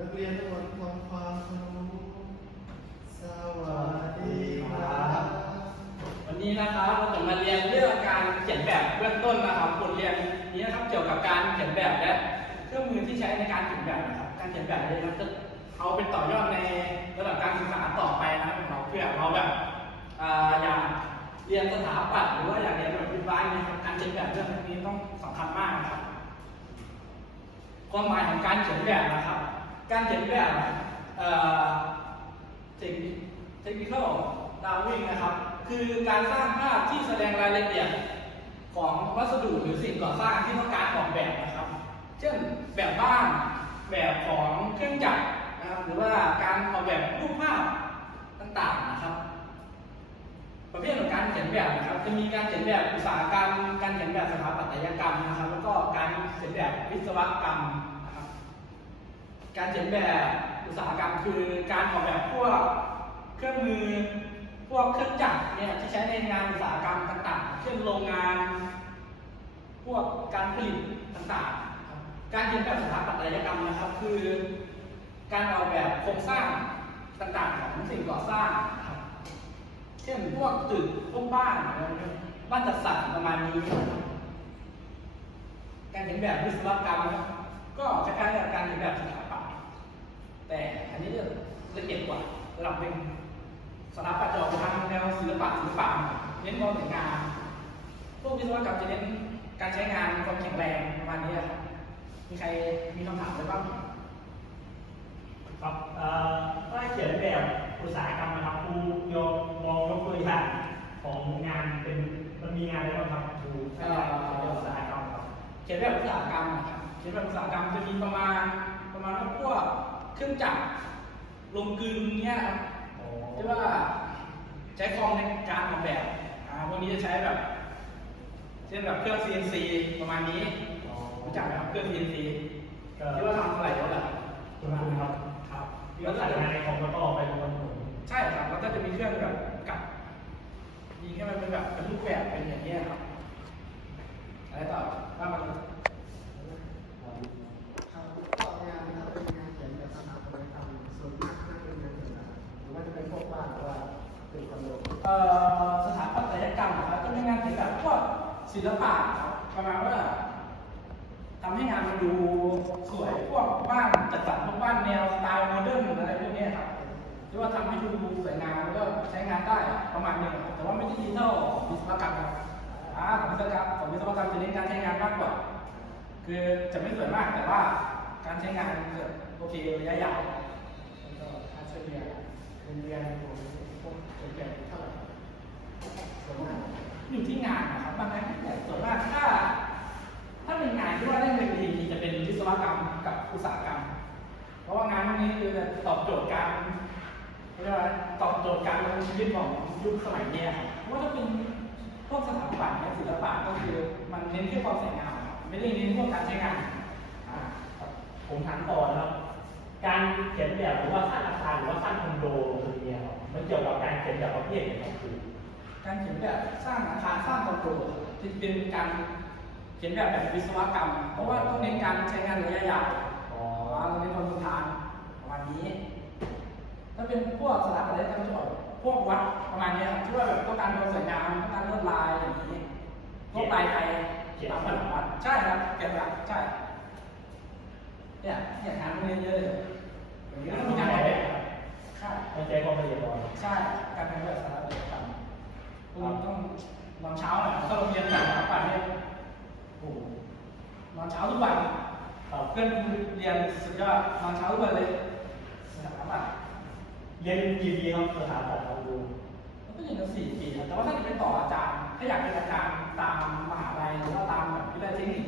นักเรียนทุกคนทำความเคารพสวัสดีครับ วันนี้นะครับเราจะมาเรียนเรื่องการเขียนแบบเบื้องต้นนะครับบทเรียนนี้นะครับเกี่ยวกับการเขียนแบบและเครื่องมือที่ใช้ในการเขียนแบบนะครับ การเขียนแบบนี้เราจะเอาเป็นต่อยอดในระดับการศึกษาต่อไปนะครับของเราเพื่อเราแบบอยากเรียนสถาปัตย์หรือว่าอยากเรียนแบบวิทย์วานนี่ยครับการเขียนแบบเรื่องนี้ต้องสำคัญมากนะครับความหมายของการเขียนแบบนะครับ การเขียนแบบเอ่อเทคนิคเทคนิคดาววิ่งนะครับ คือการสร้างภาพที่แสดงรายละเอียดของวัสดุหรือสิ่งก่อสร้างที่ต้องการออกแบบนะครับ เช่นแบบบ้านแบบของเครื่องจักรนะครับหรือว่าการออกแบบรูปภาพต่างๆนะครับ ประเภทของการเขียนแบบนะครับ จะมีการเขียนแบบอุตสาหกรรม การเขียนแบบสถาปัตยกรรมนะครับ แล้วก็การเขียนแบบวิศวกรรม การเขียนแบบอุตสาหกรรมคือการออกแบบพวกเครื่องมือพวกเครื่องจักรเนี่ยที่ใช้ในงานอุตสาหกรรมต่างๆ เช่นโรงงาน พวกการผลิตต่างๆ การเขียนแบบสถาปัตยกรรมนะครับ คือ การออกแบบโครงสร้างต่างๆ ของสิ่งก่อสร้างครับเช่นพวกตึกพวกบ้านบ้านจัดสรรประมาณนี้ การเขียนแบบวิศวกรรมนะก็คล้ายๆกับการเขียนแบบสถา ปัตย์แต่อันนี้จะละเอียดกว่าระดับหนึ่งสถาปัตย์จะออกทางแนวศิลปะศิลปะเน้นความสวยงามพวกวิศวกรรมจะเน้นการใช้งานความแข็งแรงประมาณนี้ครับมีใครมีคำถามอะไรบ้างครับเอ่อถ้าเขียนแบบอุตสาหกรรมนะครับครูยกมองยกตัวอย่างของงานเป็นมันมีงานอะไรบ้างครับครูถ้าอยากเขียนแบบอุตสาหกรรมครับเขียนแบบอุตสาหกรรมนะครับเขียนแบบอุตสาหกรรมจะมีประมาณประมาณว่าพวก เครื่องจักรลงกลึงเนี้ยครับที่ว่าใช้คอมในการออกแบบอ่าพวกนี้จะใช้แบบ เช่นแบบเครื่อง CNC ประมาณนี้รู้จักไหมครับเครื่อง CNC ก็ที่ว่าทำอะไรแล้วแหละคุณครูครับครับที่เราถ่ายงานในคอมแล้วก็เอาไปลงบนถนนใช่ครับแล้วก็จะมีเครื่องแบบกับยิงให้มันเป็นแบบเป็นรูปแบบเป็นอย่างนี้ยครับอะไรต่อว่ามัน ครับก็งานถ้าเป็นงานเขียนแบบสถาปัตยกรรมส่วนมากน่าจะเป็นงานศิลปะหรือว่าจะเป็นพวกบ้านหรือว่าเป็นคอนโด เอ่อ สถาปัตยกรรมครับจะเป็นงานเขียนแบบพวกศิลปะประมาณว่าทำให้งานมันดูสวยพวกบ้านจัดสรรพวกบ้านแนวสไตล์โมเดิร์นอะไรพวกนี้ครับหรือว่าทำให้ดูสวยงามแล้วก็ใช้งานได้ประมาณหนึงครับแต่ว่าไม่ได้ดีเท่าวิศวกรรมครับอ่าของวิศวกรรมของวิศวกรรมจะเน้นการใช้งานมากกว่า คือจะไม่สวยมากแต่ว่าการใช้งานจะโอเคระยะยาวก็ค่าเฉลี่ย เงินเดือนของพวกเด็กๆเท่าไหร่ส่วนมากอยู่ที่งานนะครับบางงานแต่ส่วนมากถ้า ถ้าเป็นงานที่ว่าได้เงินดีจะเป็นวิศวกรรมกับอุตสาหกรรม เพราะว่างานพวกนี้คือตอบโจทย์การเรียกว่าตอบโจทย์การดำเนินชีวิตของยุคสมัยนี้ครับว่าถ้าเป็นพวกสถาปัตย์ศิลปะก็คือมันเน้นที่ความสวยงามไม่ได้เน้นพวกการใช้งานผมถามต่อน เขียนแบบหรือว่าสร้างอาคารหรือว่าสร้างคอนโดตัวนี้ครับมันเกี่ยวกับการเขียนแบบประเภทไหนครับครูการเขียนแบบสร้างอาคารสร้างคอนโดที่เป็นการเขียนแบบแบบวิศวกรรม เพราะว่าต้องเน้นการใช้งานระยะยาวอ๋ออ๋อเราเน้นความทนทานประมาณนี้ ถ้าเป็นพวกสถาปัตยกรรมจะออกพวกวัดประมาณนี้ครับที่ว่าแบบต้องการความสวยงามต้องการลวดลายอย่างนี้พวกลายไทยตามผนังวัดใช่ครับเก็บหลักใช่เนี่ยเนี่ยงานพวกนี้เยอะเลย นอนเช้าทุกวันเพื่อนเรียนสุดยอดนอนเช้าทุกวันเลยสถาปัตย์เรียนกี่ปีครับสถาปัตย์ครับครูมันก็เรียนมาสี่ปีครับแต่ว่าถ้าจะไปต่ออาจารย์ ถ้าอยากเป็นอาจารย์ตามมหาลัยหรือว่าตามแบบวิทยาเทคนิค